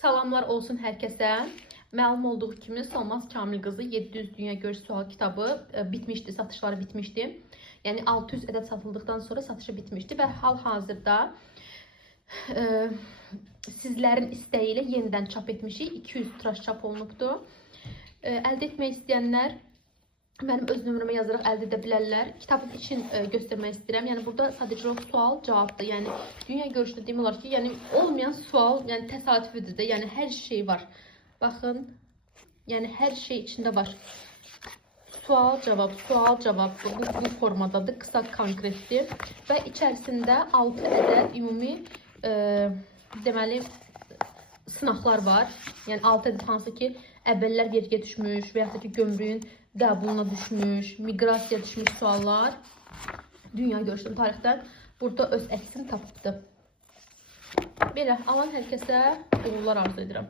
Salamlar olsun hər kəsə. Məlum olduğu kimi Salmaz Kamil qızı 700 Dünya Görüş Sual kitabı bitmişdi, satışları bitmişdi. Yəni 600 ədəd satıldıqdan sonra satışı bitmişdi və hal-hazırda sizlərin istəyi ilə yenidən çap etmişik. 200 tiraj çap olunubdu. Əldə etmək istəyənlər mənim öz nömrəmə yazaraq əldə edə bilərlər. Kitabın için göstərmək istəyirəm. Yəni burada sadəcə sual cavabdır. Yəni dünya görüşdə demək olar ki, yəni olmayan sual, yəni təsadüfidir də. Yəni hər şey var. Baxın. Yəni hər şey içində var. Sual cavab, sual cavab bu formadadır. Qısa, konkretdir və içərisində 6 ədəd ümumi deməli sınaqlar var. Yəni 6 ədəd hansı ki, əvvəllər vergiyə düşmüş və yaxud da ki, gömrüyün qəbuluna düşmüş, miqrasiya düşmüş suallar dünya görüşdən, tarixdən burada öz əksini tapıbdı. Belə, alan hər kəsə uğurlar arzu edirəm.